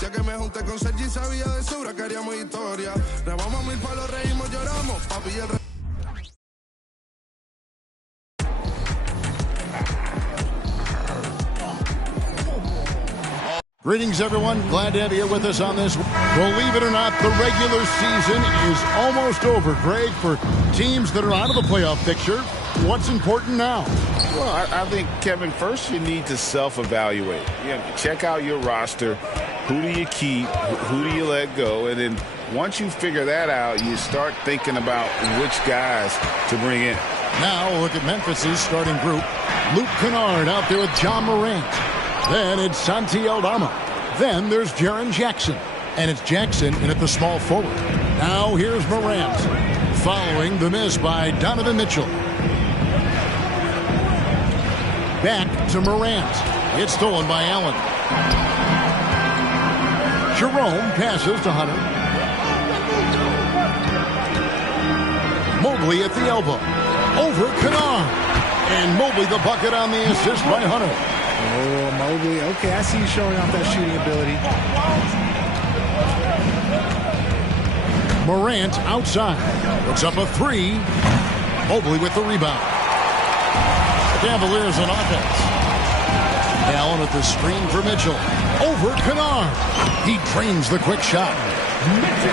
Ya que me junté con Sergi, sabía de sobra que haríamos historia. Grabamos 1000 palos, reímos, lloramos. Papi, el Greetings, everyone. Glad to have you with us on this. Believe it or not, the regular season is almost over. Greg, for teams that are out of the playoff picture, what's important now? Well, I think, Kevin, first you need to self-evaluate. Check out your roster. Who do you keep? Who do you let go? And then once you figure that out, you start thinking about which guys to bring in. Now we'll look at Memphis's starting group. Luke Kennard out there with John Morant. Then it's Santi Aldama. Then there's Jaren Jackson. And it's Jackson in at the small forward. Now here's Morant, following the miss by Donovan Mitchell. Back to Morant. It's stolen by Allen. Jerome passes to Hunter. Mobley at the elbow. Over Kennard. And Mobley the bucket on the assist by Hunter. Oh, Mobley. Okay, I see you showing off that shooting ability. Morant outside. Looks up a three. Mobley with the rebound. The Cavaliers on offense. Allen at the screen for Mitchell. Over Kennard. He drains the quick shot.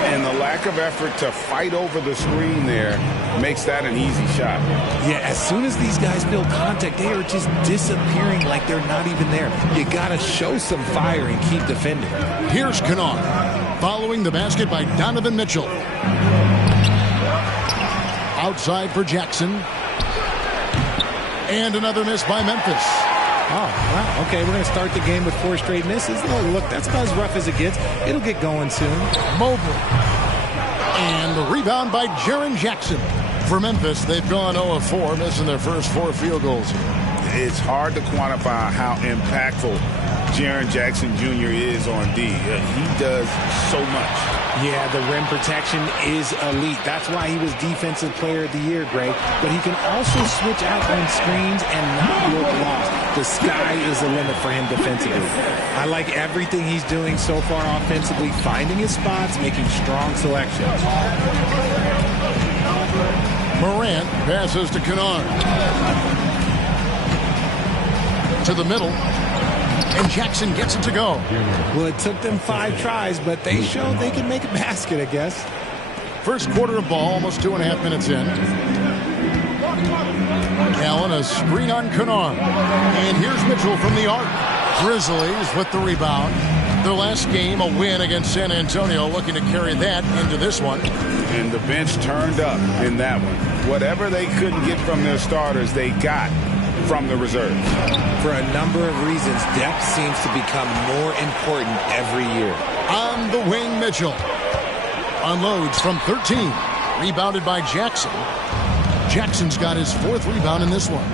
And the lack of effort to fight over the screen there makes that an easy shot. Yeah, as soon as these guys build contact, they are just disappearing like they're not even there. You got to show some fire and keep defending. Here's Kennard, following the basket by Donovan Mitchell. Outside for Jackson. And another miss by Memphis. Oh, wow. Okay, we're going to start the game with 4 straight misses. Oh, look, that's about as rough as it gets. It'll get going soon. Mobley. And the rebound by Jaren Jackson. For Memphis, they've gone 0 of 4, missing their first 4 field goals. It's hard to quantify how impactful Jaren Jackson Jr. is on D. He does so much. Yeah, the rim protection is elite. That's why he was Defensive Player of the Year, Greg. But he can also switch out on screens and not look lost. The sky is the limit for him defensively. I like everything he's doing so far offensively, finding his spots, making strong selections. Morant passes to Kennard. To the middle. And Jackson gets it to go. Well, it took them 5 tries, but they showed they can make a basket, I guess. First quarter of ball, almost 2.5 minutes in. Allen, a screen on Kennard. And here's Mitchell from the arc. Grizzlies with the rebound. Their last game, a win against San Antonio, looking to carry that into this one. And the bench turned up in that one. Whatever they couldn't get from their starters, they got from the reserves. For a number of reasons, depth seems to become more important every year. On the wing, Mitchell unloads from 13. Rebounded by Jackson. Jackson's got his 4th rebound in this one.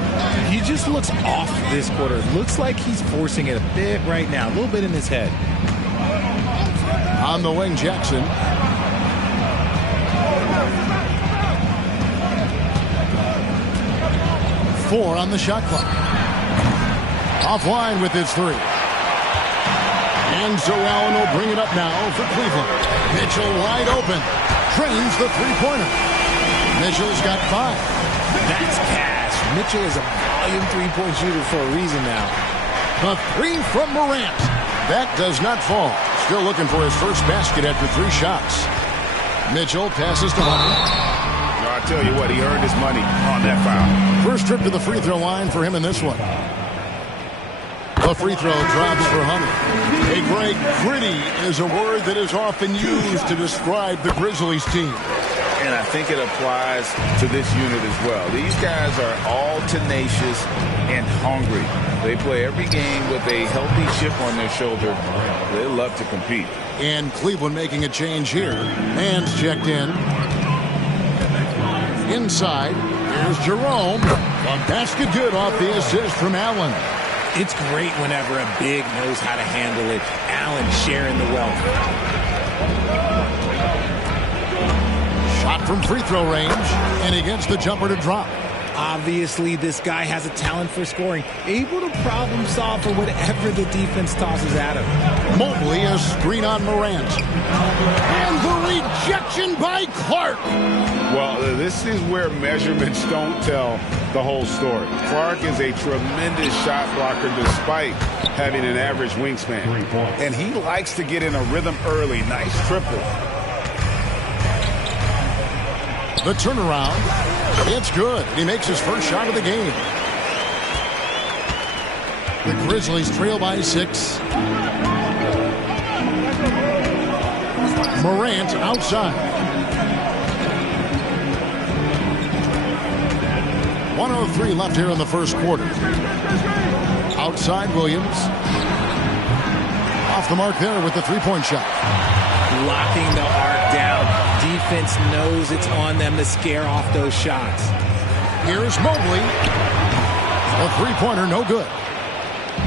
He just looks off this quarter. Looks like he's forcing it a bit right now. A little bit in his head. On the wing, Jackson. Four on the shot clock. Offline with his 3. And so Allen will bring it up now for Cleveland. Mitchell wide open. Drains the 3-pointer. Mitchell's got 5. That's cash. Mitchell is a volume 3-point shooter for a reason now. The 3 from Morant. That does not fall. Still looking for his first basket after 3 shots. Mitchell passes to Hunter. I tell you what, he earned his money on that foul. First trip to the free throw line for him in this one. The free throw drops for Hunter. Hey, Greg, gritty is a word that is often used to describe the Grizzlies team. And I think it applies to this unit as well. These guys are all tenacious and hungry. They play every game with a healthy chip on their shoulder. They love to compete. And Cleveland making a change here. Man's checked in. Inside, here's Jerome. A basket good off the assist from Allen. It's great whenever a big knows how to handle it. Allen sharing the wealth. Shot from free throw range, and he gets the jumper to drop. Obviously, this guy has a talent for scoring, able to problem solve for whatever the defense tosses at him. Mobley, a screen on Morant. And the rejection by Clark. Well, this is where measurements don't tell the whole story. Clark is a tremendous shot blocker despite having an average wingspan. And he likes to get in a rhythm early. Nice triple. The turnaround. It's good. He makes his first shot of the game. The Grizzlies trail by 6. Morant outside. 1:03 left here in the first quarter. Outside Williams. Off the mark there with the three-point shot. Locking the arc down. Defense knows it's on them to scare off those shots. Here's Mobley. A three-pointer, no good.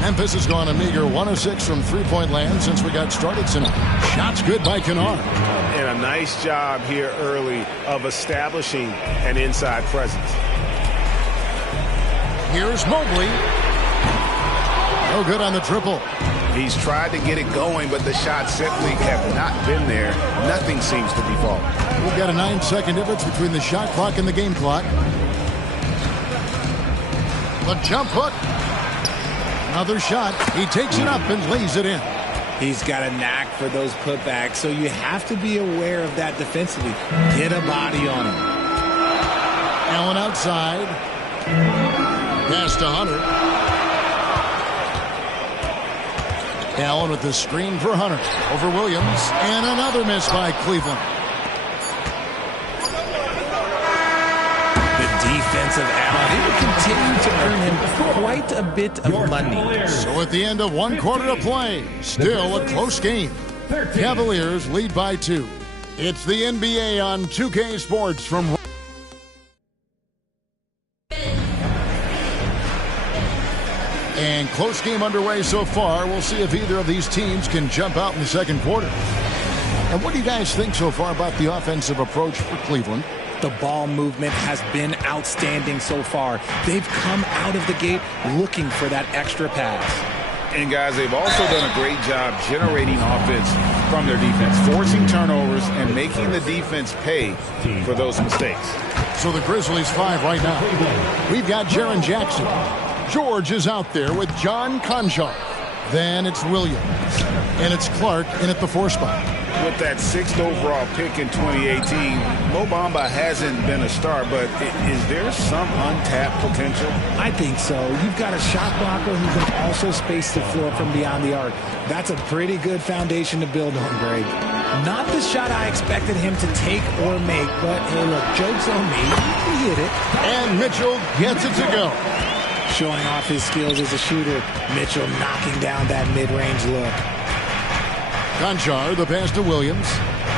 Memphis has gone a meager 1 of 6 from three-point land since we got started tonight. Shots good by Kennard. And a nice job here early of establishing an inside presence. Here's Mobley. No good on the triple. He's tried to get it going, but the shots simply have not been there. Nothing seems to be falling. We've got a 9-second difference between the shot clock and the game clock. The jump hook. Another shot. He takes it up and lays it in. He's got a knack for those putbacks, so you have to be aware of that defensively. Get a body on him. Allen outside. Pass to Hunter. Allen with the screen for Hunter. Over Williams. And another miss by Cleveland. The defense of Allen, it will continue to earn him quite a bit of money. So at the end of 1 quarter to play, still a close game. Cavaliers lead by 2. It's the NBA on 2K Sports from... And close game underway so far. We'll see if either of these teams can jump out in the second quarter. And what do you guys think so far about the offensive approach for Cleveland? The ball movement has been outstanding so far. They've come out of the gate looking for that extra pass. And guys, they've also done a great job generating offense from their defense, forcing turnovers and making the defense pay for those mistakes. So the Grizzlies 5 right now. We've got Jaren Jackson. George is out there with John Konchar. Then it's Williams. And it's Clark in at the 4 spot. With that 6th overall pick in 2018, Mo Bamba hasn't been a star, but is there some untapped potential? I think so. You've got a shot blocker who can also space the floor from beyond the arc. That's a pretty good foundation to build on, Greg. Not the shot I expected him to take or make, but hey, look, joke's on me. He hit it. And Mitchell gets it to go. Showing off his skills as a shooter. Mitchell knocking down that mid-range look. Konchar, the pass to Williams.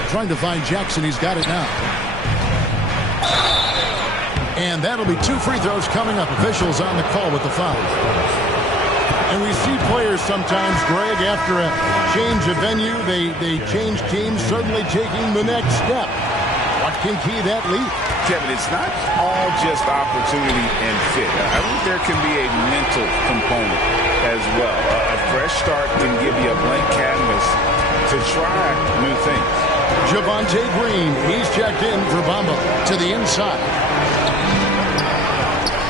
Trying to find Jackson. He's got it now. And that'll be 2 free throws coming up. Officials on the call with the foul. And we see players sometimes, Greg, after a change of venue, they change teams, suddenly taking the next step. What can key that lead? Kevin, it's not all just opportunity and fit. I think there can be a mental component as well. A fresh start can give you a blank canvas to try new things. Javonte Green, he's checked in for Bamba to the inside.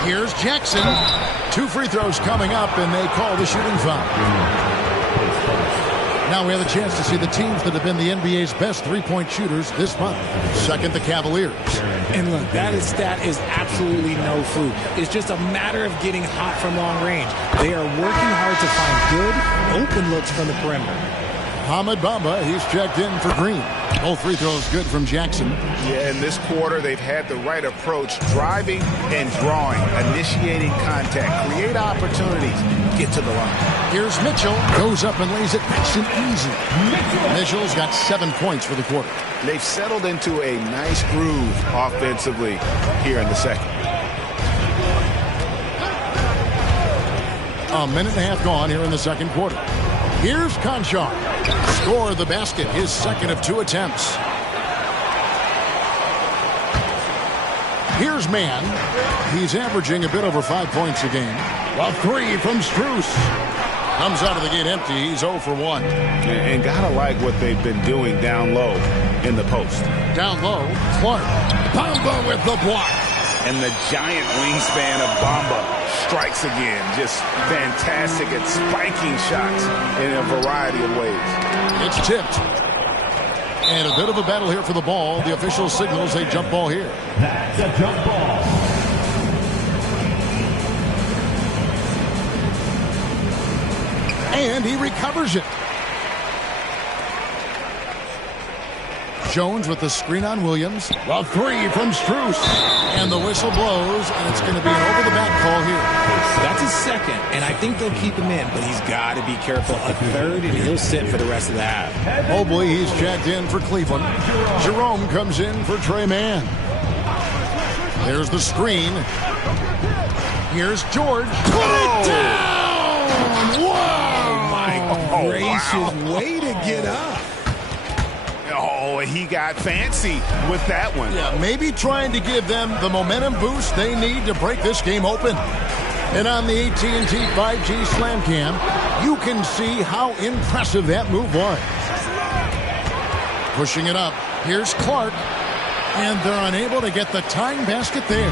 Here's Jackson. 2 free throws coming up, and they call the shooting foul. Now we have a chance to see the teams that have been the NBA's best three-point shooters this month. Second, the Cavaliers. And look, that stat is absolutely no fluke. It's just a matter of getting hot from long range. They are working hard to find good, open looks from the perimeter. Ahmed Bamba, he's checked in for Green. Both free throws good from Jackson. Yeah, in this quarter, they've had the right approach, driving and drawing, initiating contact, create opportunities, get to the line. Here's Mitchell, goes up and lays it nice and easy. Mitchell's got 7 points for the quarter. They've settled into a nice groove offensively here in the second. A minute and a half gone here in the second quarter. Here's Konchar. Score the basket, his second of 2 attempts. Here's Here's Mann. He's averaging a bit over 5 points a game. Well, 3 from Strus. Comes out of the gate empty. He's 0 for 1. And gotta like what they've been doing down low in the post. Down low, Clark. Bamba with the block. And the giant wingspan of Bamba strikes again. Just fantastic at spiking shots in a variety of ways. It's tipped. And a bit of a battle here for the ball. The official signals a jump ball here. That's a jump ball. And he recovers it. Jones with the screen on Williams. Well, 3 from Strus. And the whistle blows, and it's going to be an over-the-back call here. That's his second, and I think they'll keep him in, but he's got to be careful. A third, and he'll sit for the rest of the half. Mobley, he's checked in for Cleveland. Jerome comes in for Tre Mann. There's the screen. Here's George. Put it down! Whoa! My gracious, way to get up. Oh, he got fancy with that one. Yeah, maybe trying to give them the momentum boost they need to break this game open. And on the AT&T 5G Slam Cam, you can see how impressive that move was. Pushing it up. Here's Clark. And they're unable to get the tying basket there.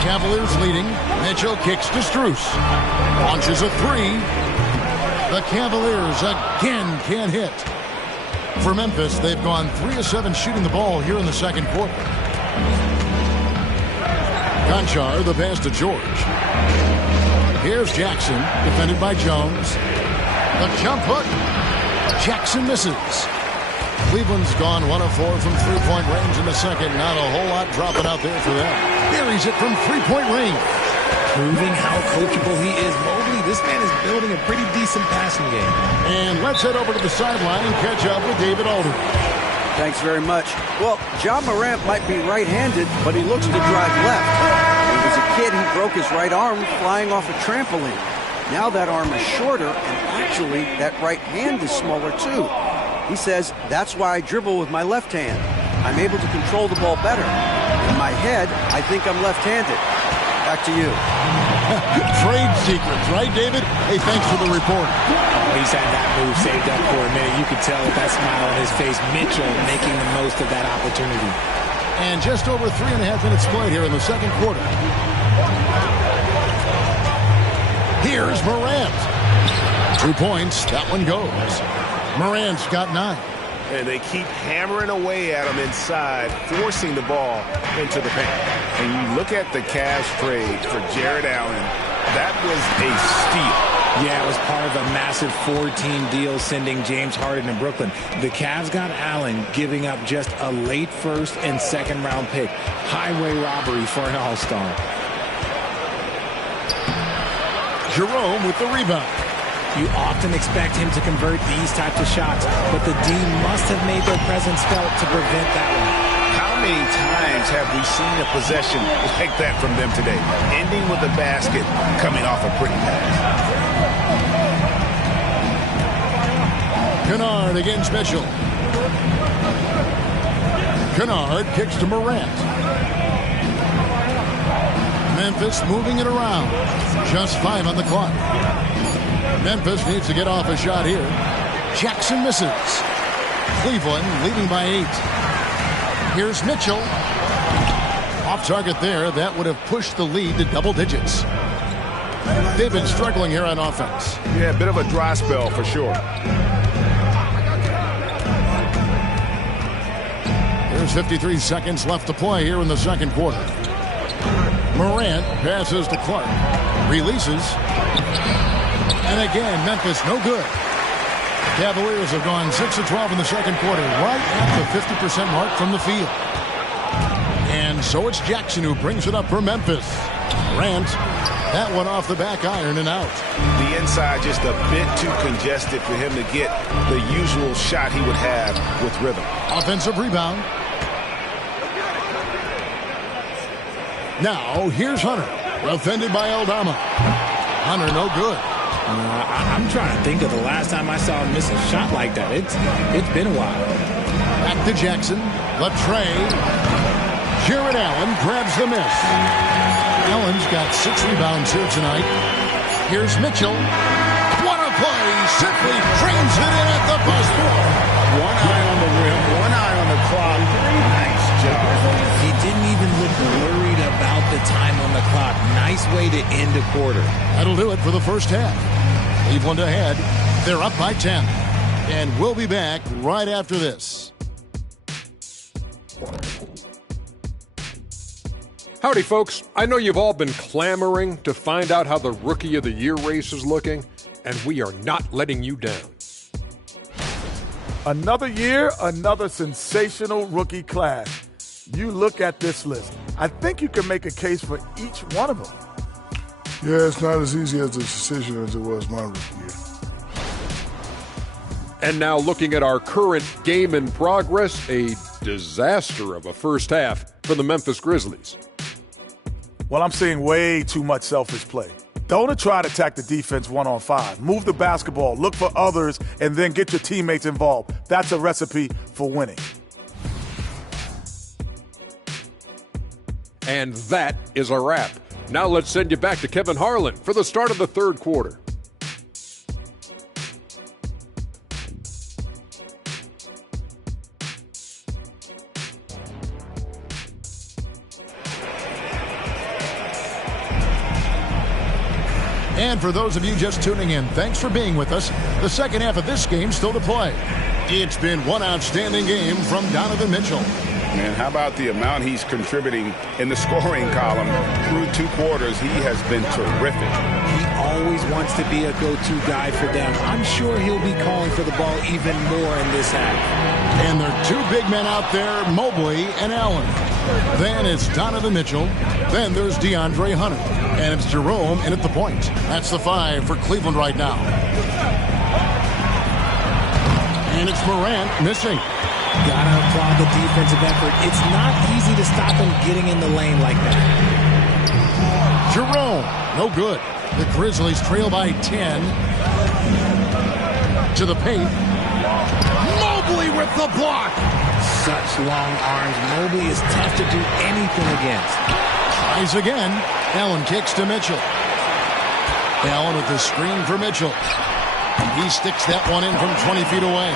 Cavaliers leading. Mitchell kicks to Strus. Launches a 3. The Cavaliers again can't hit. For Memphis, they've gone 3 of 7 shooting the ball here in the second quarter. Conchar, the pass to George. Here's Jackson, defended by Jones. The jump hook. Jackson misses. Cleveland's gone 1 of 4 from three-point range in the second. Not a whole lot dropping out there for them. Buries it from three-point range. Proving how coachable he is. Mobley, this man is building a pretty decent passing game. And let's head over to the sideline and catch up with David Aldridge. Thanks very much. Well, Ja Morant might be right-handed, but he looks to drive left. When he was a kid, he broke his right arm flying off a trampoline. Now that arm is shorter, and actually that right hand is smaller too. He says, that's why I dribble with my left hand. I'm able to control the ball better. In my head, I think I'm left-handed. Back to you. Trade secrets, right, David? Hey, thanks for the report. Oh, he's had that move saved up for a minute. You could tell with that smile on his face. Mitchell making the most of that opportunity. And just over 3.5 minutes played here in the second quarter. Here's Morant. 2 points. That one goes. Morant's got 9. And they keep hammering away at him inside, forcing the ball into the paint. And you look at the Cavs trade for Jared Allen, that was a steal. Yeah, it was part of a massive 4-team deal sending James Harden to Brooklyn. The Cavs got Allen, giving up just a late first and second round pick. Highway robbery for an all-star. Jerome with the rebound. You often expect him to convert these types of shots, but the D must have made their presence felt to prevent that one. How many times have we seen a possession like that from them today? Ending with a basket, coming off a pretty pass. Kennard against Mitchell. Kennard kicks to Morant. Memphis moving it around. Just 5 on the clock. Memphis needs to get off a shot here. Jackson misses. Cleveland leading by 8. Here's Mitchell. Off target there. That would have pushed the lead to double digits. They've been struggling here on offense. Yeah, a bit of a dry spell for sure. There's 53 seconds left to play here in the second quarter. Morant passes to Clark. Releases. And again, Memphis no good. Cavaliers have gone 6 of 12 in the second quarter, right at the 50% mark from the field. And so it's Jackson who brings it up for Memphis. Morant, that one off the back iron and out. The inside just a bit too congested for him to get the usual shot he would have with rhythm. Offensive rebound. Now, here's Hunter. Defended by Aldama. Hunter, no good. I'm trying to think of the last time I saw him miss a shot like that. It's been a while. Back to Jackson. Latrey. Jarrett Allen grabs the miss. Allen's got 6 rebounds here tonight. Here's Mitchell. What a play! Simply frames it in at the buzzer. One eye on the rim, one eye on the clock. Nice job. He didn't even look worried about the time on the clock. Nice way to end a quarter. That'll do it for the first half. Cleveland ahead. They're up by 10. And we'll be back right after this. Howdy, folks. I know you've all been clamoring to find out how the Rookie of the Year race is looking, and we are not letting you down. Another year, another sensational rookie class. You look at this list. I think you can make a case for each one of them. Yeah, it's not as easy as a decision as it was my rookie year. And now looking at our current game in progress, a disaster of a first half for the Memphis Grizzlies. Well, I'm seeing way too much selfish play. Don't try to attack the defense 1-on-5. Move the basketball, look for others, and then get your teammates involved. That's a recipe for winning. And that is a wrap. Now let's send you back to Kevin Harlan for the start of the third quarter. And for those of you just tuning in, thanks for being with us. The second half of this game still to play. It's been one outstanding game from Donovan Mitchell. Man, how about the amount he's contributing in the scoring column through 2 quarters? He has been terrific. He always wants to be a go-to guy for them. I'm sure he'll be calling for the ball even more in this half. And there are 2 big men out there, Mobley and Allen. Then it's Donovan Mitchell. Then there's DeAndre Hunter. And it's Jerome in at the point. That's the 5 for Cleveland right now. And it's Morant missing. Gotta applaud the defensive effort. It's not easy to stop him getting in the lane like that. Jerome, no good. The Grizzlies trail by 10. To the paint. Mobley with the block. Such long arms. Mobley is tough to do anything against. Tries again. Allen kicks to Mitchell. Allen with the screen for Mitchell. He sticks that one in from 20 feet away.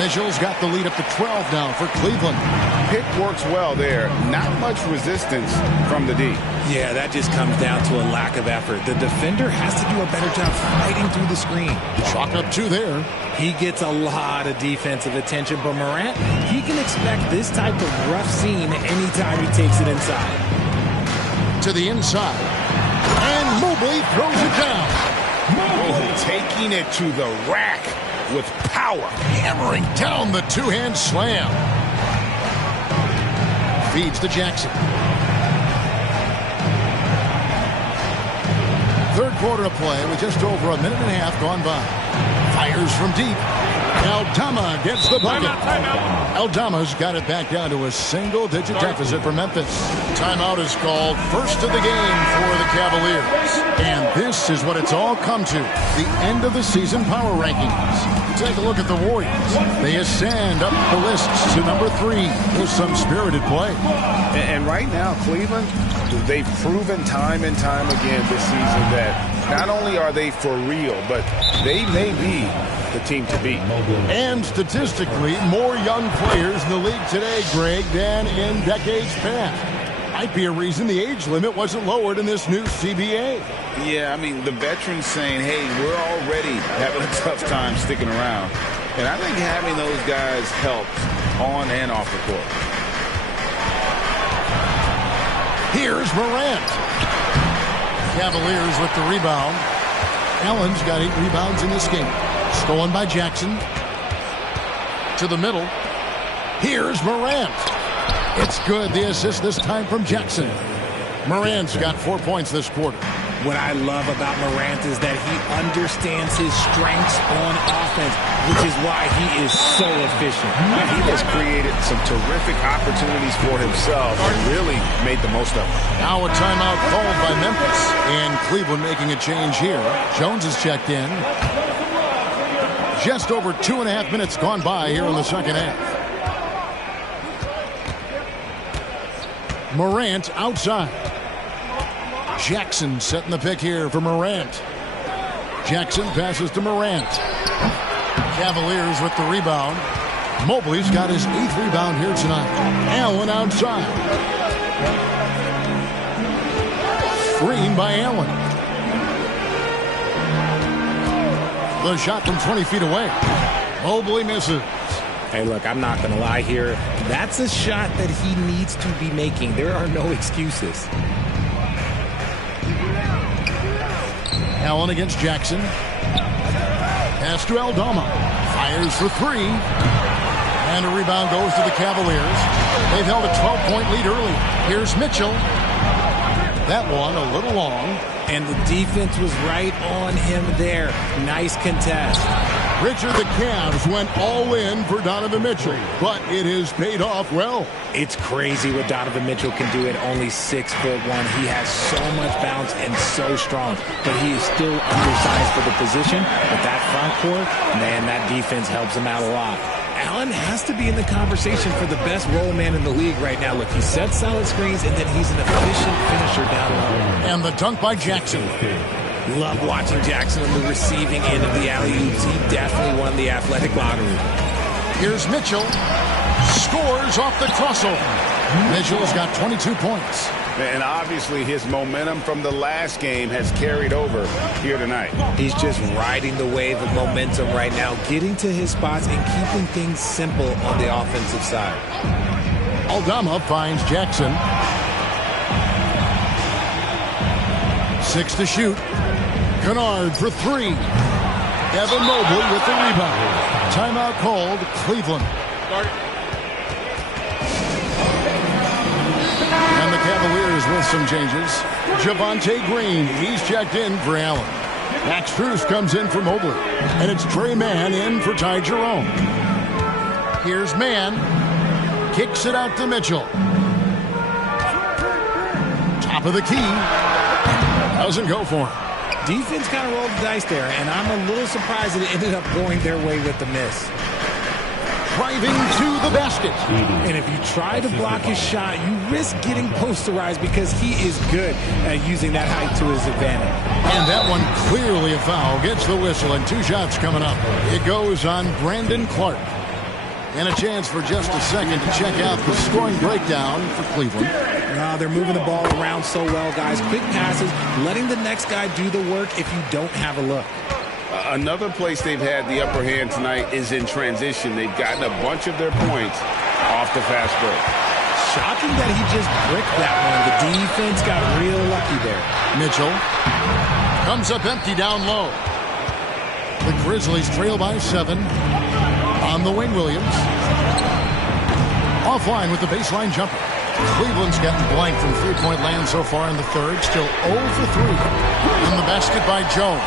Mitchell's got the lead up to 12 now for Cleveland. Pick works well there. Not much resistance from the D. Yeah, that just comes down to a lack of effort. The defender has to do a better job fighting through the screen. Chalk up 2 there. He gets a lot of defensive attention, but Morant, he can expect this type of rough scene anytime he takes it inside. To the inside. And Mobley throws it down. Oh, taking it to the rack with power. Hammering down the 2-hand slam. Feeds to Jackson. Third quarter of play with just over a minute and a half gone by. Fires from deep. Aldama gets the bucket. Aldama's got it back down to a single-digit deficit for Memphis. Timeout is called, first of the game for the Cavaliers. And this is what it's all come to, the end of the season power rankings. Take a look at the Warriors. They ascend up the lists to number 3 with some spirited play. And right now, Cleveland, they've proven time and time again this season that not only are they for real, but they may be the team to beat. And statistically, more young players in the league today, Greg, than in decades past. Might be a reason the age limit wasn't lowered in this new CBA. Yeah, I mean, the veterans saying, hey, we're already having a tough time sticking around. And I think having those guys helps on and off the court. Here's Morant. Cavaliers with the rebound. Allen's got 8 rebounds in this game. Stolen by Jackson. To the middle. Here's Morant. It's good. The assist this time from Jackson. Morant's got 4 points this quarter. What I love about Morant is that he understands his strengths on offense, which is why he is so efficient. He has created some terrific opportunities for himself and really made the most of it. Now a timeout called by Memphis. And Cleveland making a change here. Jones is checked in. Just over 2.5 minutes gone by here in the second half. Morant outside. Jackson setting the pick here for Morant. Jackson passes to Morant. Cavaliers with the rebound. Mobley's got his 8th rebound here tonight. Allen outside. Screen by Allen. The shot from 20 feet away. Mobley misses. Hey, look, I'm not going to lie here. That's a shot that he needs to be making. There are no excuses. Allen against Jackson. Pass to Aldama. Fires for 3. And a rebound goes to the Cavaliers. They've held a 12-point lead early. Here's Mitchell. That one a little long. And the defense was right on him there. Nice contest. Richard, the Cavs went all in for Donovan Mitchell, but it has paid off well. It's crazy what Donovan Mitchell can do at only 6'1". He has so much bounce and so strong, but he is still undersized for the position. But that front court, man, that defense helps him out a lot. Allen has to be in the conversation for the best roll man in the league right now. Look, he sets solid screens, and then he's an efficient finisher down low. And the dunk by Jackson. Love watching Jackson on the receiving end of the alley-oops. He definitely won the athletic lottery. Here's Mitchell. Scores off the crossover. Mitchell's got 22 points. And obviously his momentum from the last game has carried over here tonight. He's just riding the wave of momentum right now, getting to his spots and keeping things simple on the offensive side. Aldama finds Jackson. 6 to shoot. Kennard for 3. Evan Mobley with the rebound. Timeout called, Cleveland. And the Cavaliers with some changes. Javonte Green, he's checked in for Allen. Max Strus comes in for Mobley. And it's Trey Mann in for Ty Jerome. Here's Mann. Kicks it out to Mitchell. Top of the key. Doesn't go for him. Defense kind of rolled the dice there, and I'm a little surprised that it ended up going their way with the miss. Driving to the basket. And if you try to block his shot, you risk getting posterized because he is good at using that height to his advantage. And that one clearly a foul. Gets the whistle, and 2 shots coming up. It goes on Brandon Clark. And a chance for just a second to check out the scoring breakdown for Cleveland. They're moving the ball around so well, guys. Quick passes, letting the next guy do the work if you don't have a look. Another place they've had the upper hand tonight is in transition. They've gotten a bunch of their points off the fast break. Shocking that he just bricked that one. The defense got real lucky there. Mitchell comes up empty down low. The Grizzlies trail by 7. On the wing, Williams. Offline with the baseline jumper. Cleveland's gotten blank from three-point land so far in the third. Still 0 for 3. In the basket by Jones.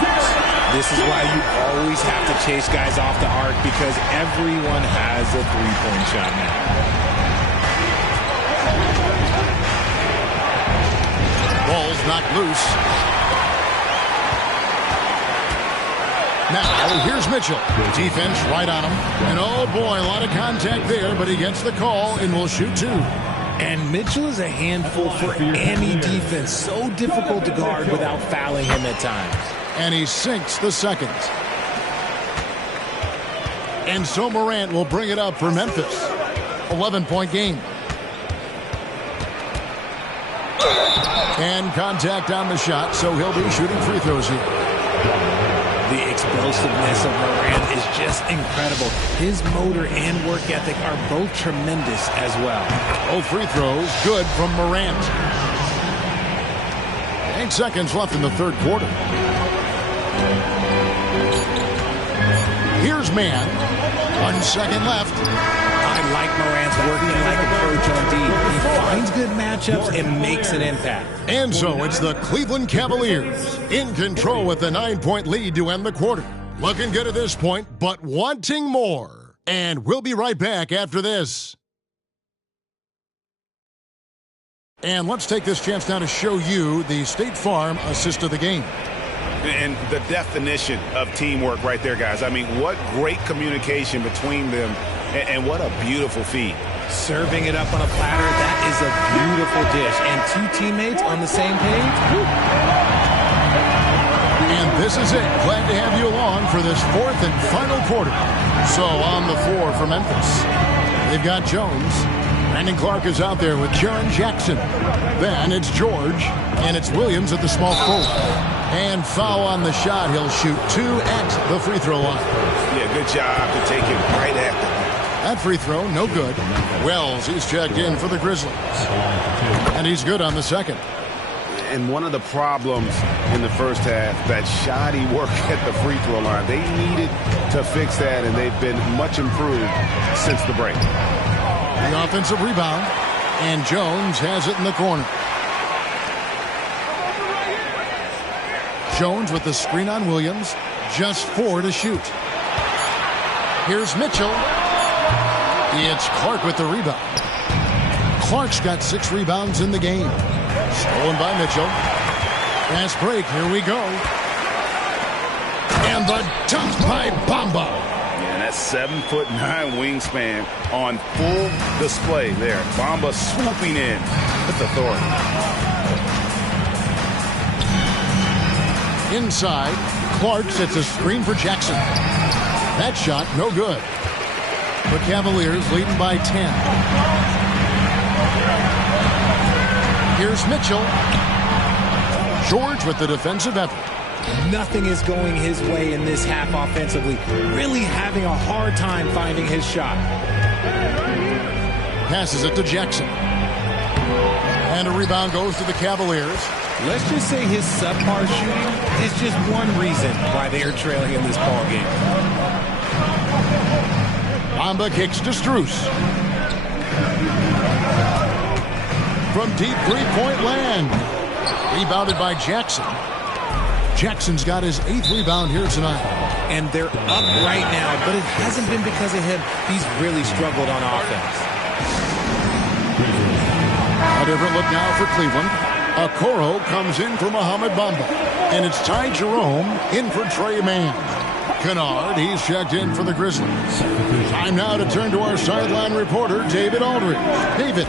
This is why you always have to chase guys off the arc because everyone has a three-point shot now. Ball's knocked loose. Now, here's Mitchell. Defense right on him. And oh boy, a lot of contact there, but he gets the call and will shoot 2. And Mitchell is a handful for any defense. So difficult to guard without fouling him at times. And he sinks the second. And so Morant will bring it up for Memphis. 11-point game. And contact on the shot, so he'll be shooting free throws here. The explosiveness of Morant is just incredible. His motor and work ethic are both tremendous as well. Both free throws good from Morant. 8 seconds left in the third quarter. Here's Mann. 1 second left. I like Morant's working-like approach on D. He finds good matchups and makes an impact. And so it's the Cleveland Cavaliers in control with a 9-point lead to end the quarter. Looking good at this point, but wanting more. And we'll be right back after this. And let's take this chance now to show you the State Farm assist of the game. And the definition of teamwork right there, guys. I mean, what great communication between them, and what a beautiful feed. Serving it up on a platter, that is a beautiful dish. And two teammates on the same page. Woo. And this is it. Glad to have you along for this fourth and final quarter. So on the floor for Memphis, they've got Jones. Brandon Clark is out there with Jaren Jackson. Then it's George, and it's Williams at the small forward. And foul on the shot. He'll shoot 2 at the free throw line. Yeah, good job to take it right at them. That free throw, no good. Wells, he's checked in for the Grizzlies. And he's good on the second. And one of the problems in the first half, that shoddy work at the free throw line. They needed to fix that, and they've been much improved since the break. The offensive rebound, and Jones has it in the corner. Jones with the screen on Williams, just 4 to shoot. Here's Mitchell. It's Clark with the rebound. Clark's got 6 rebounds in the game. Stolen by Mitchell. Fast break, here we go. And the dunk by Bamba. Yeah, that 7'9" wingspan on full display there. Bamba swooping in with authority. Inside, Clark sets a screen for Jackson. That shot, no good. The Cavaliers leading by 10. Here's Mitchell. George with the defensive effort. Nothing is going his way in this half offensively. Really having a hard time finding his shot. Passes it to Jackson. And a rebound goes to the Cavaliers. Let's just say his subpar shooting is just one reason why they are trailing in this ball game. Bamba kicks to Strus. From deep three-point land. Rebounded by Jackson. Jackson's got his 8th rebound here tonight. And they're up right now, but it hasn't been because of him. He's really struggled on offense. A different look now for Cleveland. Okoro comes in for Mohamed Bamba. And it's Ty Jerome in for Trey Mann. Kennard, he's checked in for the Grizzlies. Time now to turn to our sideline reporter, David Aldridge. David.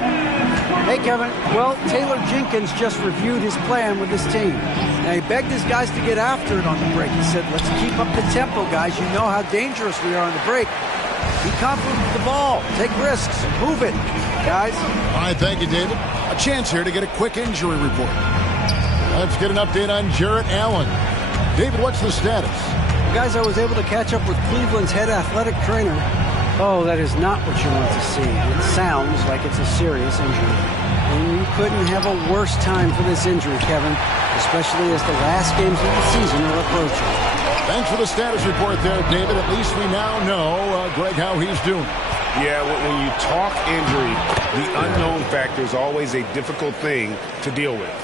Hey, Kevin. Well, Taylor Jenkins just reviewed his plan with his team. Now, he begged his guys to get after it on the break. He said, let's keep up the tempo, guys. You know how dangerous we are on the break. Be confident with the ball. Take risks. Move it, guys. All right, thank you, David. A chance here to get a quick injury report. Let's get an update on Jarrett Allen. David, what's the status? Guys, I was able to catch up with Cleveland's head athletic trainer. Oh, that is not what you want to see. It sounds like it's a serious injury. And you couldn't have a worse time for this injury, Kevin, especially as the last games of the season are approaching. Thanks for the status report there, David. At least we now know, Greg, how he's doing. Yeah, when you talk injury, the unknown factor is always a difficult thing to deal with.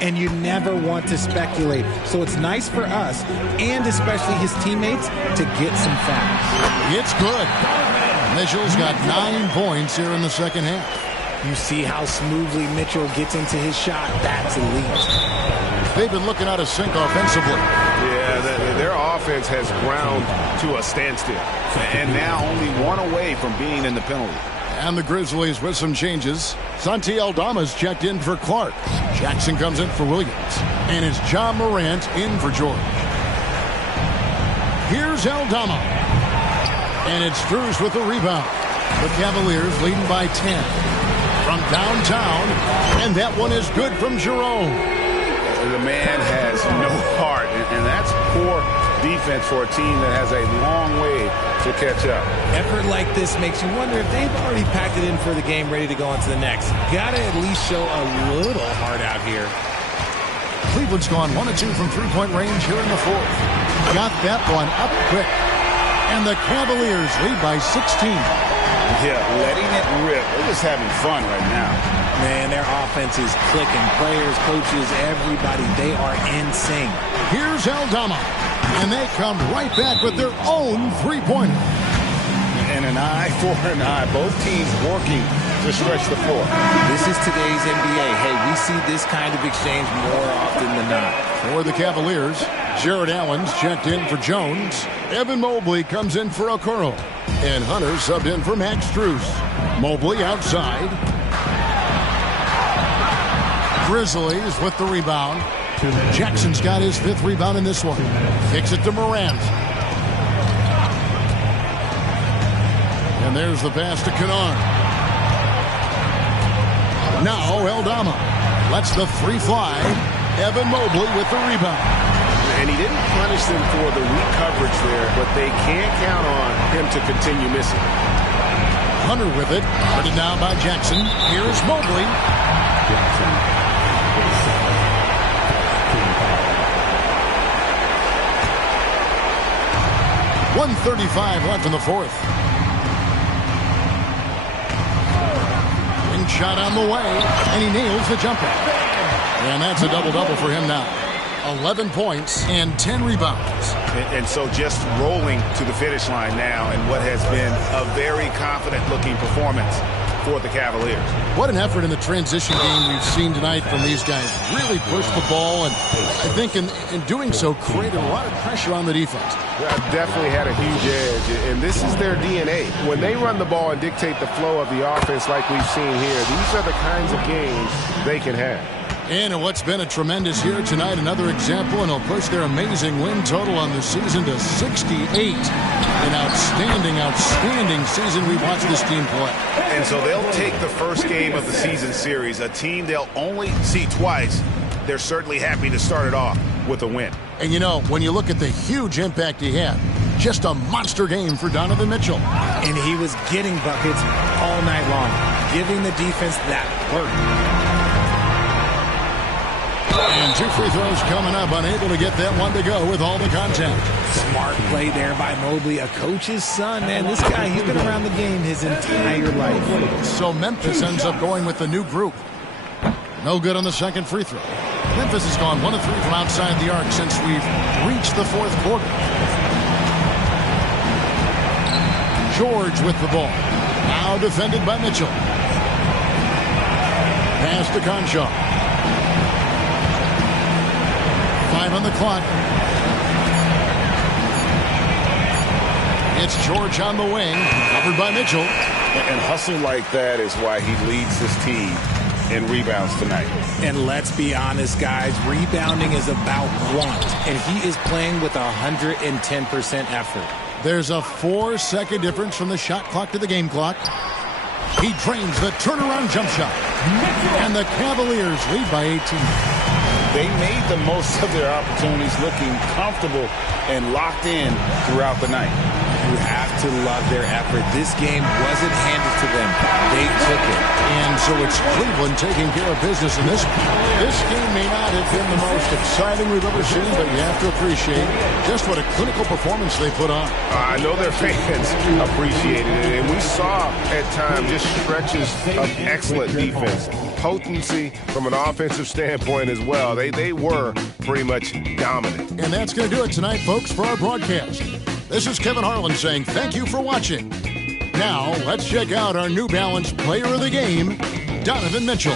And you never want to speculate. So it's nice for us, and especially his teammates, to get some facts. It's good. Mitchell's got 9 points here in the second half. You see how smoothly Mitchell gets into his shot. That's elite. They've been looking out of sync offensively. Yeah, their offense has ground to a standstill. And now only 1 away from being in the penalty. And the Grizzlies with some changes. Santi Aldama's checked in for Clark. Jackson comes in for Williams. And it's John Morant in for George. Here's Aldama. And it's Strus with the rebound. The Cavaliers leading by 10. From downtown. And that one is good from Jerome. The man has no heart. And that's poor defense for a team that has a long way to catch up. Effort like this makes you wonder if they've already packed it in for the game, ready to go on to the next. Gotta at least show a little heart out here. Cleveland's gone 1 of 2 from three-point range here in the fourth. Got that one up quick. And the Cavaliers lead by 16. Yeah, letting it rip. They're just having fun right now. Man, their offense is clicking. Players, coaches, everybody, they are in sync. Here's Aldama. And they come right back with their own three-pointer. and an eye for an eye. Both teams working to stretch the floor. This is today's NBA. Hey, we see this kind of exchange more often than not. For the Cavaliers, Jared Allen's checked in for Jones. Evan Mobley comes in for Okoro. And Hunter subbed in for Max Strus. Mobley outside. Grizzlies with the rebound. Jackson's got his 5th rebound in this one. Kicks it to Morant. And there's the pass to Kennard. Now Eldama lets the free fly. Evan Mobley with the rebound. And he didn't punish them for the weak coverage there, but they can't count on him to continue missing. Hunter with it. Put it down by Jackson. Here's Mobley. 1:35 left in the 4th. Wing shot on the way, and he nails the jumper. And that's a double-double for him now. 11 points and 10 rebounds. And so just rolling to the finish line now in what has been a very confident-looking performance for the Cavaliers. What an effort in the transition game we've seen tonight from these guys. Really pushed the ball, and I think in doing so created a lot of pressure on the defense. Definitely had a huge edge, and this is their DNA. When they run the ball and dictate the flow of the offense like we've seen here, these are the kinds of games they can have. And in what's been a tremendous year tonight, another example, and he'll push their amazing win total on the season to 68. An outstanding season we've watched this team play. And so they'll take the first game of the season series, a team they'll only see twice. They're certainly happy to start it off with a win. And you know, when you look at the huge impact he had, just a monster game for Donovan Mitchell. And he was getting buckets all night long, giving the defense that work. And 2 free throws coming up, unable to get that one to go with all the contact. Smart play there by Mobley, a coach's son. Man, this guy, he's been around the game his entire life. So Memphis ends up going with the new group. No good on the second free throw. Memphis has gone 1 of 3 from outside the arc since we've reached the 4th quarter. George with the ball. Now defended by Mitchell. Pass to Conchar. 5 on the clock. It's George on the wing, covered by Mitchell. And hustle like that is why he leads his team in rebounds tonight. And let's be honest, guys, rebounding is about want, and he is playing with 110% effort. There's a 4-second difference from the shot clock to the game clock. He drains the turnaround jump shot. And the Cavaliers lead by 18. They made the most of their opportunities, looking comfortable and locked in throughout the night. You have to love their effort. This game wasn't handed to them. They took it. And so it's Cleveland taking care of business in this one. This game may not have been the most exciting we've ever seen, but you have to appreciate just what a clinical performance they put on. I know their fans appreciated it, and we saw at times just stretches of excellent defense. Potency from an offensive standpoint as well. They were pretty much dominant. And that's going to do it tonight, folks, for our broadcast. This is Kevin Harlan saying thank you for watching. Now, let's check out our New Balance Player of the Game, Donovan Mitchell.